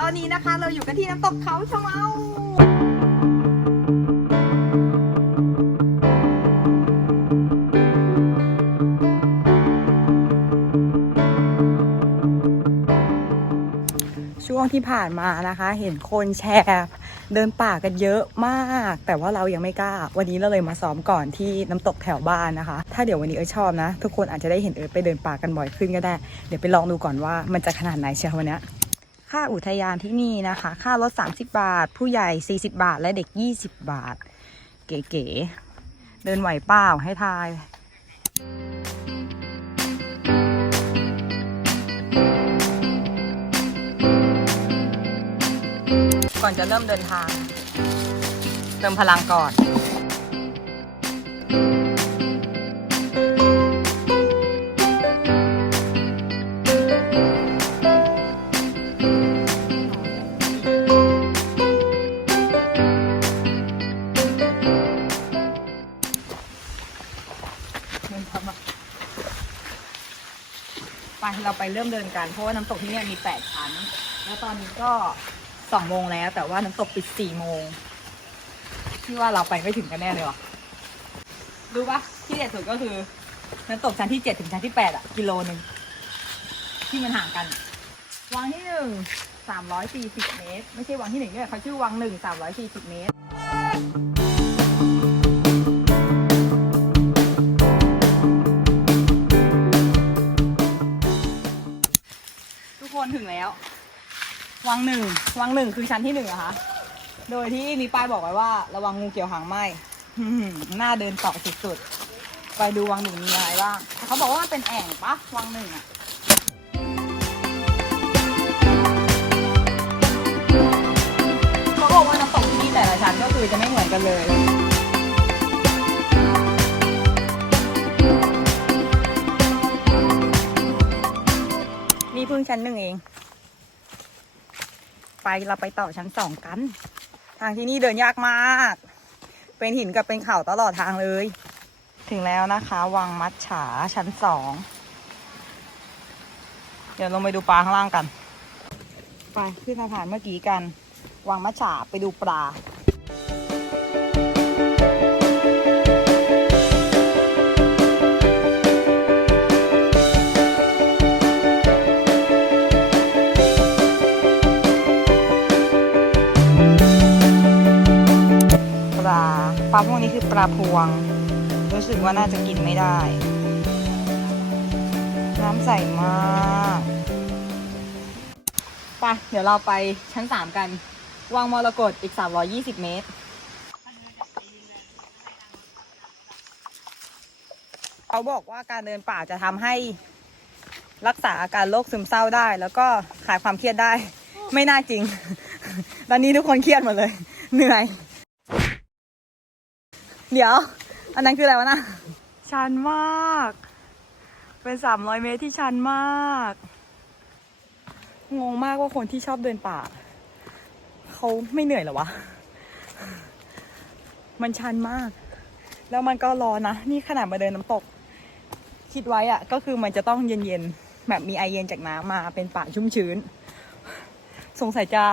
ตอนนี้นะคะเราอยู่กันที่น้ำตกเขาชะเมาช่วงที่ผ่านมานะคะ เห็นคนแชร์เดินป่ากันเยอะมาก แต่ว่าเรายังไม่กล้า วันนี้เราเลยมาซ้อมก่อนที่น้ำตกแถวบ้านนะคะ ถ้าเดี๋ยววันนี้เอิร์ธชอบนะ ทุกคนอาจจะได้เห็นเอิร์ธไปเดินป่ากันบ่อยขึ้นก็ได้ เดี๋ยวไปลองดูก่อนว่ามันจะขนาดไหนเชียววันนี้ ค่าอุทยานที่นี่นะคะ ค่ารถ 30 บาท ผู้ใหญ่ 40 บาท และเด็ก 20 บาท เก๋ๆ เดินไหวเปล่าให้ทายก่อนจะเริ่มเดินทาง เติมพลังก่อนินทางมาไปเราไปเริ่มเดินกัน เพราะว่าน้ำตกที่เนี่ยมีแปดชั้น แล้วตอนนี้ก็สองโมงแล้ว แต่ว่าน้ำตกปิดสี่โมงที่ว่าเราไปไม่ถึงกันแน่เลยวะรู้ปะที่เด็ดสุดก็คือน้ำตกชั้นที่เจ็ดถึงชั้นที่แปดอะกิโลหนึ่งที่มันห่างกันวังที่หนึ่งสามร้อยสี่สิบเมตร ไม่ใช่วังที่หนึ่งด้วยเขาชื่อวังหนึ่งสามร้อยสี่สิบเมตร คนถึงแล้ว วังหนึ่งวังหนึ่งคือชั้นที่หนึ่งอะคะ โดยที่มีป้ายบอกไว้ว่า ระวังงูเขียวหางไหมอื้อหือน่าเดินต่อสุดๆ ไปดูวังหนึ่งมีอะไรบ้างเขาบอกว่ามันเป็นแอ่งปะวังหนึ่งอะเขาบอกว่าน้ำตกที่นี่แต่ละชั้นก็คือจะไม่เหมือนกันเลย เพิ่งชั้นหนึ่งเอง ไปเราไปต่อชั้นสองกัน ทางที่นี่เดินยากมาก เป็นหินกับเป็นเขาตลอดทางเลย ถึงแล้วนะคะ วังมัดฉาชั้นสอง เดี๋ยวลงไปดูปลาข้างล่างกัน ไปขึ้นสะพานเมื่อกี้กัน วังมัดฉาไปดูปลา ลาพวกนี้คือปลาพวง รู้สึกว่าน่าจะกินไม่ได้ น้ำใสมากไปเดี๋ยวเราไปชั้นสามกันวังมรกตอีก 320 เมตร เขาบอกว่าการเดินป่าจะทำให้รักษาอาการโรคซึมเศร้าได้ แล้วก็คลายความเครียดได้ ไม่น่าจริง ตอนนี้ทุกคนเครียดหมดเลย เหนื่อย เดี๋ยว อันนั้นคืออะไรวะนะชันมาก เป็นสามร้อยเมตรที่ชันมาก งงมากว่าคนที่ชอบเดินป่า เขาไม่เหนื่อยหรอวะ มันชันมาก แล้วมันก็ร้อนนะ นี่ขนาดมาเดินน้ำตก คิดไว้อะก็คือมันจะต้องเย็นๆ แบบมีไอเย็นจากน้ำมาเป็นป่าชุ่มชื้น สงสัยจะ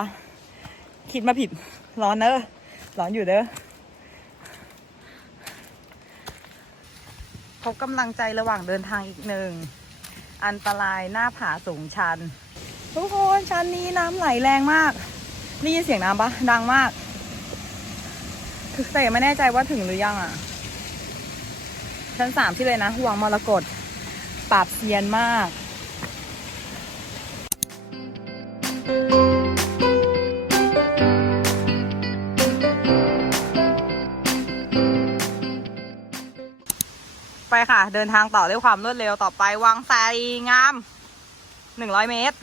คิดมาผิด ร้อนเนอะร้อนอยู่เด้อ พบกำลังใจระหว่างเดินทางอีกหนึ่ง อันตรายหน้าผาสูงชัน ทุกคนชั้นนี้น้ำไหลแรงมากได้ยินเสียงน้ำปะดังมากคือแต่ไม่แน่ใจว่าถึงหรือยังอะ ชั้นสามที่เลยนะห่วงมรกตปราบเซียนมากไป ค่ะ เดินทางต่อด้วยความรวดเร็วต่อไปวังไสงามหนึ่งร้อยเมตร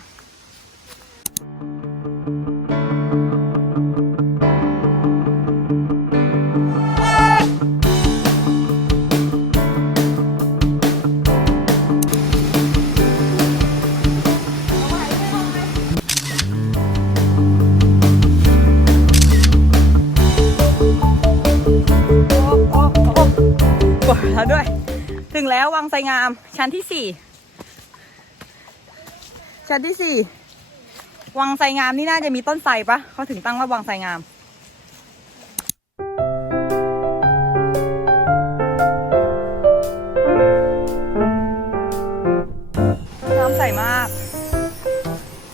โอ้โอ้โอ้ปวดแล้วด้วย แล้ววังไสงาม ชั้นที่สี่ชั้นที่สี่วังไสงามนี่น่าจะมีต้นไทรปะเขาถึงตั้งว่าวังไสงามน้ำใสมาก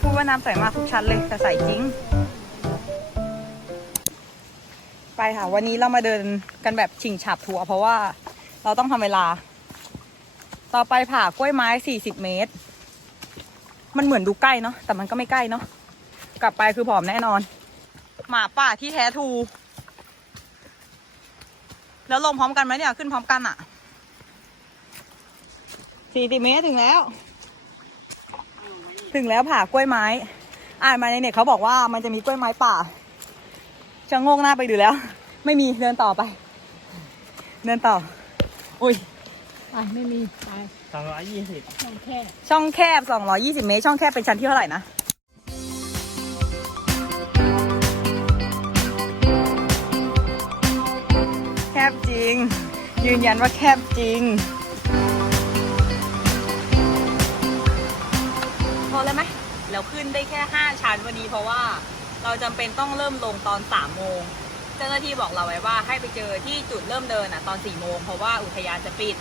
พูดว่าน้ำใสมากทุกชั้นเลยแต่ใสจริง ไปค่ะ วันนี้เรามาเดินกันแบบชิงฉับทัวร์เพราะว่าเราต้องทำเวลา ต่อไปผ่ากล้วยไม้40เมตร มันเหมือนดูใกล้เนาะแต่มันก็ไม่ใกล้เนาะกลับไปคือผอมแน่นอน หมาป่าที่แท้ทู แล้วลงพร้อมกันไหมเนี่ยขึ้นพร้อมกันอะ40เมตรถึงแล้ว ถึงแล้วผ่ากล้วยไม้ อ่านมาในเน็ตเขาบอกว่ามันจะมีกล้วยไม้ป่าจะโงหน้าไปดูแล้ว ไม่มีเดินต่อไป เดินต่อ อุ้ย ไปไม่มีไปสองร้อยยี่สิบต้องแค่ช่องแคบ 220 เมตร ช่องแคบเป็นชั้นที่เท่าไหร่นะ แคบจริง ยืนยันว่าแคบจริง พอแล้วไหมเราขึ้นได้แค่ 5 ชั้นวันนี้เพราะว่าเราจำเป็นต้องเริ่มลงตอน3โมง เจ้าหน้าที่บอกเราไว้ว่าให้ไปเจอที่จุดเริ่มเดินอะตอน4โมงเพราะว่าอุทยานจะปิด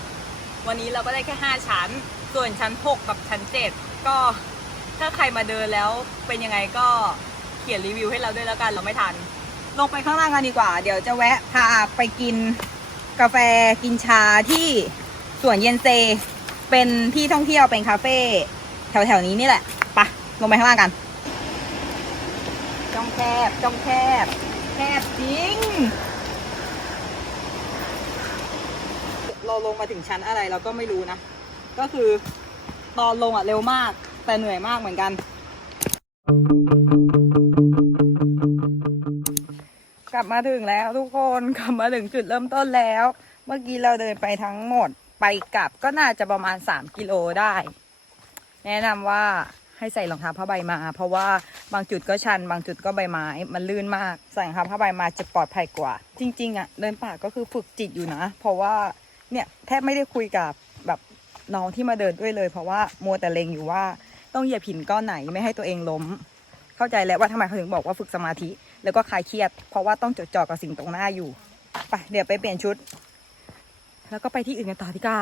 วันนี้เราก็ได้แค่ 5 ชั้น ส่วนชั้น 6 กับชั้น 7 ก็ถ้าใครมาเดินแล้วเป็นยังไงก็เขียนรีวิวให้เราด้วยแล้วกันเราไม่ทัน ลงไปข้างล่างกันดีกว่า เดี๋ยวจะแวะพาไปกินกาแฟกินชาที่สวนเย็นเซ เป็นที่ท่องเที่ยวเป็นคาเฟ่แถวๆนี้นี่แหละไปะลงไปข้างล่างกันจ้องแคบจ้องแคบแคบจริง เราลงมาถึงชั้นอะไรเราก็ไม่รู้นะ ก็คือตอนลงอะเร็วมาก แต่เหนื่อยมากเหมือนกัน กลับมาถึงแล้วทุกคนกลับมาถึงจุดเริ่มต้นแล้ว เมื่อกี้เราเดินไปทั้งหมดไปกลับก็น่าจะประมาณ 3 กิโลได้ แนะนำว่าให้ใส่รองเท้าผ้าใบมา เพราะว่าบางจุดก็ชัน บางจุดก็ใบไม้ มันลื่นมาก ใส่รองเท้าผ้าใบมาจะปลอดภัยกว่า จริง ๆ อะ เดินป่าก็คือฝึกจิตอยู่นะ เพราะว่า เนี่ยแทบไม่ได้คุยกับแบบน้องที่มาเดินด้วยเลย เพราะว่ามัวแต่เลงอยู่ว่าต้องเหยียบหินก้อนไหนไม่ให้ตัวเองล้ม เข้าใจแล้วว่าทำไมเขาถึงบอกว่าฝึกสมาธิ แล้วก็คลายเครียด เพราะว่าต้องจดจ่อกับสิ่งตรงหน้าอยู่ไปเดี๋ยวไปเปลี่ยนชุด แล้วก็ไปที่อื่นกันต่อดีกว่า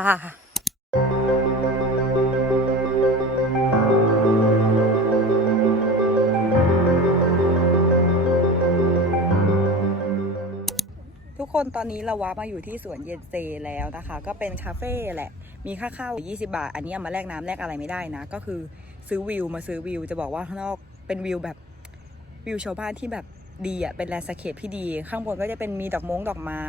คนตอนนี้เราว้ามาอยู่ที่สวนเย็นเซแล้วนะคะ ก็เป็นคาเฟ่แหละ มีค่าเข้า 20 บาท อันนี้มาแลกน้ำแลกอะไรไม่ได้นะ ก็คือซื้อวิวมาซื้อวิว จะบอกว่าข้างนอกเป็นวิวแบบวิวชาวบ้านที่แบบดีอะเป็นแลนด์สเคปที่ดี ข้างบนก็จะเป็นมีดอกมงดอกไม้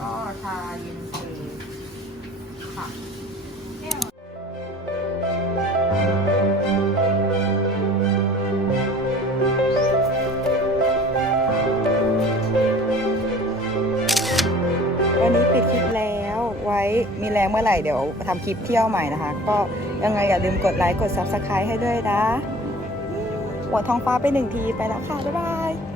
ก็ชาเย็นเซค่ะวันนี้ปิดคลิปแล้วไว้มีแรงเมื่อไหร่เดี๋ยวทำคลิปเที่ยวใหม่นะคะ ก็ยังไงอย่าลืมกดไลค์กด Subscribe ให้ด้วยนะหัวท้องฟ้าไปหนึ่งทีไปแล้วค่ะ บ๊ายบาย